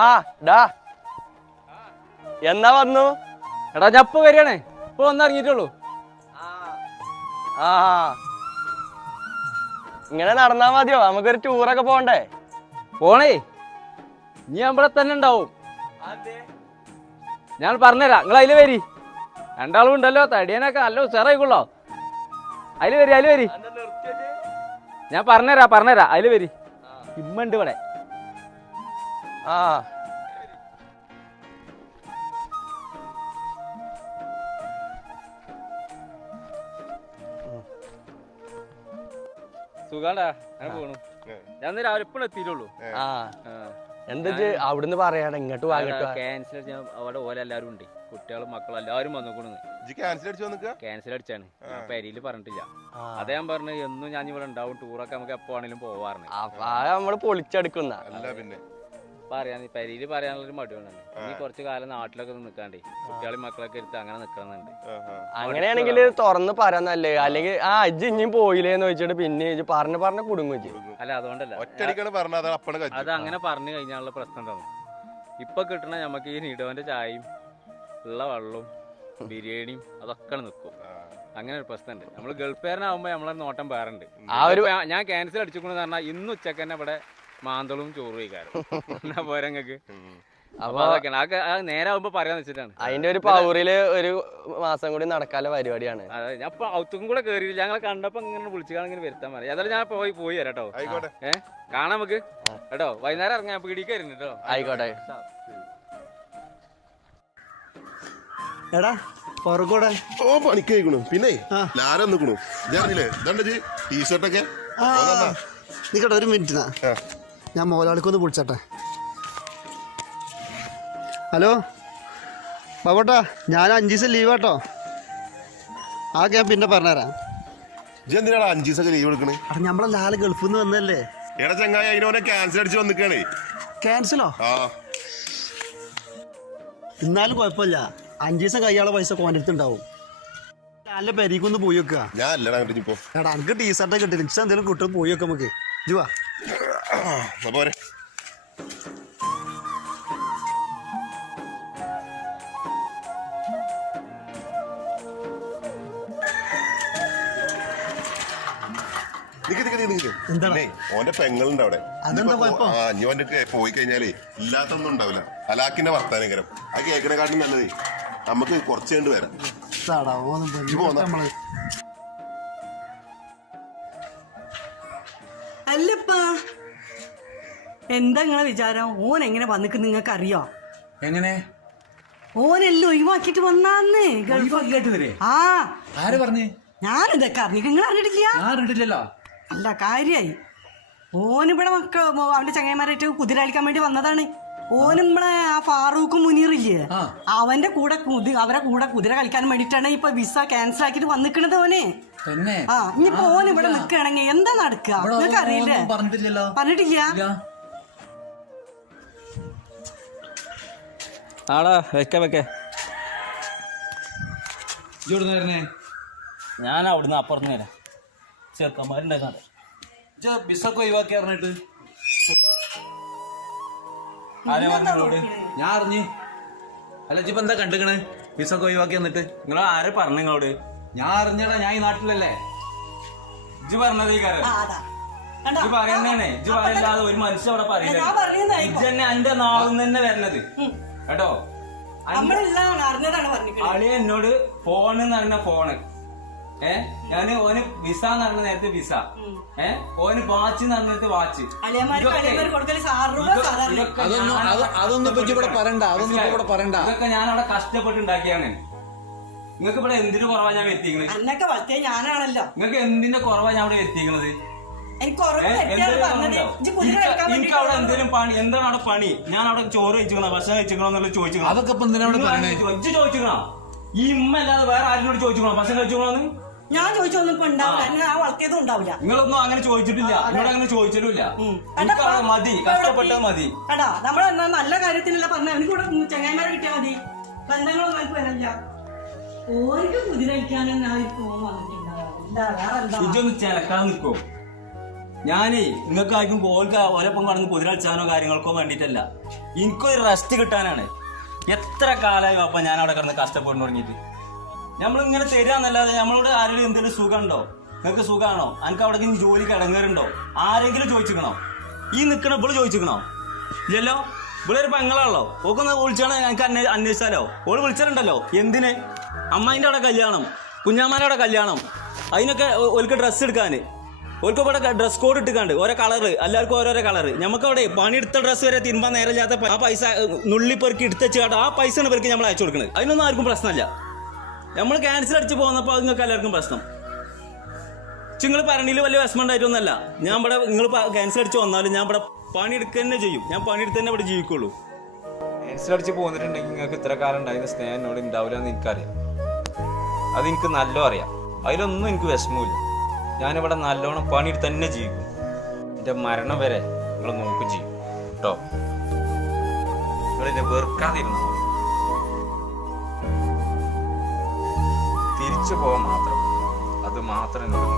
ആ ഡാ എന്നാ വന്നു? എടാ ഞാൻ ഇപ്പൊ വരികയാണേ, ഇപ്പൊ വന്നിറങ്ങിയിട്ടുള്ളൂ. ആ ഇങ്ങനെ നടന്നാ മതിയോ? നമുക്കൊരു ടൂറൊക്കെ പോണ്ടേ? പോണേ, നീ ഇവിടെ തന്നെ ഉണ്ടാവും. ഞാൻ പറഞ്ഞുതരാം, നിങ്ങൾ അതില് വരി. രണ്ടാളും ഉണ്ടല്ലോ, തടിയനൊക്കെ നല്ല ഉഷാറായിക്കൊള്ളോ. അതില് വരി. ഞാൻ പറഞ്ഞുതരാം, അതില് വരി. ഇമ്മണ്ട് ഇവിടെ. ആ സുഖാണ്ടാ, അങ്ങനെ പോണു. ഞാൻ രാവിലെ ഇപ്പോഴും എത്തിയിട്ടുള്ളൂ. ആ എന്താ അവിടുന്ന് പറയാടാ, ഇങ്ങോട്ട് ക്യാൻസൽ ഞാൻ അവിടെ ഓല എല്ലാരും ഉണ്ട്, കുട്ടികളും മക്കളും എല്ലാവരും വന്നോക്കണെന്ന്. ക്യാൻസൽ അടിച്ചാണ്, ഞാൻ പെരിയില് പറഞ്ഞിട്ടില്ല. അതേ ഞാൻ പറഞ്ഞു, എന്നും ഞാൻ ഇവിടെ ഉണ്ടാവും, ടൂറൊക്കെ നമുക്ക് എപ്പോ ആണെങ്കിലും പോവാറുണ്ട്. നമ്മള് പൊളിച്ചെടുക്കുന്ന പറയാൻ പെരിയില് പറയാനുള്ളൊരു മടിയാണ്. ഇനി കുറച്ചു കാലം നാട്ടിലൊക്കെ നിൽക്കാണ്ടേ, കുട്ടികളും മക്കളൊക്കെ എടുത്ത് അങ്ങനെ നിക്കണമെന്നുണ്ട്. അങ്ങനെയാണെങ്കിൽ തുറന്ന് പറയാന്നല്ലേ, അല്ലെങ്കിൽ ഇജ്ജ് ഇനിയും പോയില്ലേന്ന് ചോദിച്ചിട്ട് പിന്നെ പറഞ്ഞ കുടുങ്ങും. അല്ല അതുകൊണ്ടല്ല, അത് അങ്ങനെ പറഞ്ഞു കഴിഞ്ഞാലുള്ള പ്രശ്നം എന്താ, ഇപ്പൊ കിട്ടണ നമുക്ക് ഈ നീടോന്റെ ചായയും ഉള്ള വെള്ളവും ബിരിയാണിയും അതൊക്കെ നിൽക്കും. അങ്ങനെ ഒരു പ്രശ്നമുണ്ട്. നമ്മള് ഗൾഫുകാരനാവുമ്പോ നമ്മളെ നോട്ടം വേറുണ്ട്. ഞാൻ ക്യാൻസൽ അടിച്ചിരിക്കണെന്ന് പറഞ്ഞാൽ ഇന്ന് ഉച്ചക്ക് തന്നെ ഇവിടെ മാന്തളും ചോറും കഴിക്കാറ്. എന്നാ പോരങ്ങക്ക് അപ്പൊ അതൊക്കെയാണ് നേരാവുമ്പോ പറയാന്ന് വെച്ചിട്ടാണ്. അതിന്റെ ഒരു പൗറില് ഒരു മാസം കൂടി നടക്കാനുള്ള പരിപാടിയാണ്. അതെ, ഞാൻ ഇപ്പൊ ഔത്തും കൂടെ കയറി ഞങ്ങളെ കണ്ടപ്പോ ഇങ്ങനെ വിളിച്ചിങ്ങനെ വരുത്താൻ പറയാം. ഏതായാലും ഞാൻ പോയി വരാം കേട്ടോ. കാണാം നമുക്ക് കേട്ടോ. വൈകുന്നേരം ഇറങ്ങാൻ പീടിക്ക് വരുന്നു കേട്ടോ. ആയിക്കോട്ടെ. എടാ പുറകൂടെ പണിക്ക് കഴിക്കണു. പിന്നെ ലാരം നിക്കണു ടീഷർട്ടൊക്കെ. നിക്കട്ടെ ഒരു മിനിറ്റ്, ഞാൻ മോലാളിക്കൊന്ന് വിളിച്ചട്ടെ. ഹലോ ബാബോട്ടാ, ഞാൻ 5 ദിവസം ലീവ് കേട്ടോ. ഞാൻ പിന്നെ പറഞ്ഞുതരാം. എന്തിനാണ് 5 ദിവസമൊക്കെ ലീവ് എടുക്കണേ? നമ്മളെ ലാല് ഗൾഫിൽ നിന്ന് വന്നല്ലേ. എടാ ചങ്ങായി, അതിനോനെ ക്യാൻസൽ അടിച്ച് വന്നിക്കാണേ. ക്യാൻസലോ? എന്നാലും കുഴപ്പമില്ല, 5 ദിവസം കയ്യാളെ പൈസ കോണ്ടെടുത്തുണ്ടാവും. നല്ല പെരീക്കൊന്ന് പോയി വെക്കുക. ഞാൻ അല്ലടാ ഇപ്പോ. എടാ എനിക്ക് ടീഷർട്ടൊക്കെ കിട്ടി, എന്തെങ്കിലും കിട്ടും, പോയി വെക്കാം നമുക്ക്. ജുവാ പോരെ. ഓന്റെ പെങ്ങളുണ്ട് അവിടെ. ഇനി ഓന്റെ പോയി കഴിഞ്ഞാലേ ഇല്ലാത്തൊന്നും ഉണ്ടാവില്ല. അലാക്കിന്റെ വർത്താനകരം ആ കേക്കിനെക്കാട്ടും നല്ലതേ നമുക്ക് കുറച്ച് കണ്ട് വരാം. അല്ലപ്പാ, എന്താ നിങ്ങളെ വിചാരം? ഓൻ എങ്ങനെ വന്നിക്ക് നിങ്ങൾക്ക് അറിയോ? എങ്ങനെ? ഓനെല്ലാം ഒഴിവാക്കിട്ട് വന്നാന്ന്. ആര് പറഞ്ഞു? ഞാനിതൊക്കെ അറിഞ്ഞു, നിങ്ങൾ അറിഞ്ഞിട്ടില്ല? അല്ല, കാര്യായി ഓനിവിടെ അവന്റെ ചങ്ങന്മാരായിട്ട് കുതിര കളിക്കാൻ വേണ്ടി വന്നതാണ്. ഓനും നമ്മളെ ആ ഫാറൂഖ് മുനീറില്ലേ, അവന്റെ കൂടെ അവരെ കൂടെ കുതിര കളിക്കാൻ വേണ്ടിട്ടാണ് ഇപ്പൊ വിസ ക്യാൻസൽ ആക്കിട്ട് വന്നിക്കണത് ഓന്. ഇനിയിപ്പോ ഓൻ ഇവിടെ നിക്കുകയാണെങ്കിൽ എന്താ നടക്കുക നിങ്ങൾക്ക് അറിയില്ലേ? പറഞ്ഞിട്ടില്ല. ആടാ വെക്കേ ഞാൻ അവിടുന്ന് അപ്പുറത്ത് വരാം. ചെറുക്കന്മാരുണ്ടായിരുന്നു ബിസൊക്കെ ഒഴിവാക്കി അറിഞ്ഞിട്ട് ഞാൻ അറിഞ്ഞ്. അല്ല ഇപ്പൊ എന്താ കണ്ടിക്കണ്? ബിസൊക്കെ ഒഴിവാക്കി എന്നിട്ട് നിങ്ങൾ ആരെ പറഞ്ഞു നിങ്ങളോട്? ഞാൻ അറിഞ്ഞടാ, ഞാൻ ഈ നാട്ടിലല്ലേ. ഇജ്ജ് പറഞ്ഞത് ഈ കാര്യം ഇജ്ജ് പറയണേ. ഇജ്ജ് പറയല്ലാതെ ഒരു മനുഷ്യ അവിടെ പറയില്ല. ഇജ്ജ് തന്നെ എന്റെ നാവിൽ തന്നെ വരണത് കേട്ടോ. അളിയ എന്നോട് ഫോണ് എന്ന് പറഞ്ഞ ഫോണ്, ഞാന് ഓന് വിസ എന്ന് പറഞ്ഞ നേരത്തെ വിസ, ഓന് വാച്ച് എന്ന് പറഞ്ഞിട്ട് വാച്ച്. ഇതൊക്കെ ഞാൻ അവിടെ കഷ്ടപ്പെട്ട് ഉണ്ടാക്കിയാണ്. നിങ്ങൾക്ക് ഇവിടെ എന്തിനു കുറവാ ഞാൻ എത്തിക്കണത്? നിങ്ങൾക്ക് എന്തിന്റെ കുറവാ ഞാൻ അവിടെ എത്തിക്കണത്? എനിക്ക് അവിടെ എന്തെങ്കിലും പണി, എന്താണ് അവിടെ പണി? ഞാൻ അവിടെ ചോറ് കഴിച്ചിക്കണോ, ഭക്ഷണം കഴിച്ചിക്കണോ എന്നുള്ള ചോദിച്ചിക്കണോ? അതൊക്കെ ചോദിച്ചിക്കണോ? ഈ ഉമ്മ അല്ലാതെ വേറെ ആരോട് ചോദിച്ചിക്കണോ ഭക്ഷണം കഴിച്ചിക്കണോന്ന്? ഞാൻ ചോദിച്ചൊന്നും ഇപ്പൊ ഉണ്ടാവില്ല, ആ വളർത്തിയതും ഉണ്ടാവില്ല. നിങ്ങളൊന്നും അങ്ങനെ ചോദിച്ചിട്ടില്ല, നിങ്ങളോട് അങ്ങനെ ചോദിച്ചിട്ടില്ല. മതി, കഷ്ടപ്പെട്ടത് മതി. കേട്ടാ, നമ്മളെന്നാ നല്ല കാര്യത്തിനല്ല പറഞ്ഞ, എനിക്ക് കൂടെ ചങ്ങായിമാരെ കിട്ടിയാൽ മതി. ബന്ധങ്ങളൊന്നും എനിക്ക് വരില്ല. ഓർക്ക് കുതിര കഴിക്കാനും വന്നിട്ടുണ്ടാവും. ഇതൊന്ന് ചിലക്കാതെ നിൽക്കോ? ഞാനേ നിങ്ങൾക്ക് ആർക്കും ഓലപ്പം കടന്ന് കുതിരളിച്ചാനോ കാര്യങ്ങൾക്കോ വേണ്ടിയിട്ടല്ല. എനിക്കൊരു റെസ്റ്റ് കിട്ടാനാണ്. എത്ര കാലമായി അപ്പൊ ഞാൻ അവിടെ കിടന്ന് കഷ്ടപ്പെടു തുടങ്ങിയിട്ട്. നമ്മളിങ്ങനെ തരാന്നല്ലാതെ നമ്മളോട് ആരെങ്കിലും എന്തെങ്കിലും സുഖമുണ്ടോ? നിങ്ങൾക്ക് സുഖമാണോ? എനിക്ക് അവിടെ ജോലിക്ക് ഇടങ്ങേറുണ്ടോ? ആരെങ്കിലും ചോദിച്ചിക്കണോ? ഈ നിൽക്കണ ഇവള് ചോദിച്ചിക്കണോ? ഇല്ലല്ലോ. ഇവളൊരു പെങ്ങളാണല്ലോ. ഓക്കൊന്ന് വിളിച്ചാണ് ഞങ്ങൾക്ക് അന്വേഷിച്ചാലോ? ഓള് വിളിച്ചിട്ടുണ്ടല്ലോ. എന്തിന്? അമ്മായിൻ്റെ അവിടെ കല്യാണം, കുഞ്ഞാമാരുടെ അവിടെ കല്യാണം, അതിനൊക്കെ ഓൾക്ക് ഡ്രസ്സ് എടുക്കാന്. ഓൾക്ക് ഇവിടെ ഡ്രസ് കോഡ് ഇട്ടുകാണ്ട് ഓരോ കളറ്, എല്ലാവർക്കും ഓരോരോ കളറ്. നമുക്ക് അവിടെ പണിയെടുത്ത ഡ്രസ്സ് വരെ തിരുമ്പാൻ നേരമില്ലാത്ത ആ പൈസ നുള്ളിപ്പെറുക്കി എടുത്തുവെച്ചാണ്ട് ആ പൈസയാണ് ഇവർക്ക് നമ്മൾ അയച്ചു കൊടുക്കുന്നത്. അതിനൊന്നും ആർക്കും പ്രശ്നമല്ല. നമ്മൾ ക്യാൻസൽ അടിച്ച് പോകുന്നപ്പോൾ അത് നിങ്ങൾക്ക് എല്ലാവർക്കും പ്രശ്നം. നിങ്ങൾ പറഞ്ഞതിൽ വലിയ വിഷമം ആയിട്ടൊന്നല്ല. ഞാൻ ഇവിടെ നിങ്ങൾ ക്യാൻസൽ അടിച്ച് വന്നാലും ഞാൻ ഇവിടെ പണിയെടുക്കുക തന്നെ ചെയ്യും. ഞാൻ പണിയെടുത്ത് തന്നെ ഇവിടെ ജീവിക്കുള്ളൂ. ക്യാൻസൽ അടിച്ച് പോന്നിട്ടുണ്ടെങ്കിൽ നിങ്ങൾക്ക് ഇത്ര കാലം ഉണ്ടായിരുന്ന സ്നേഹം എന്നോട് ഉണ്ടാവില്ല എന്ന് എനിക്കറിയാം. അതെനിക്ക് നല്ലോണം അറിയാം. അതിലൊന്നും എനിക്ക് വിഷമമില്ല. ഞാനിവിടെ നല്ലോണം പണിയെടുത്ത് തന്നെ ജീവിക്കും. എൻ്റെ മരണം വരെ നിങ്ങൾ നോക്കും ചെയ്യും കേട്ടോ. നിങ്ങളെന്നെ വെറുക്കാതിരുന്നാൽ മതി. തിരിച്ചു പോകാൻ മാത്രം, അത് മാത്രം എന്നോട്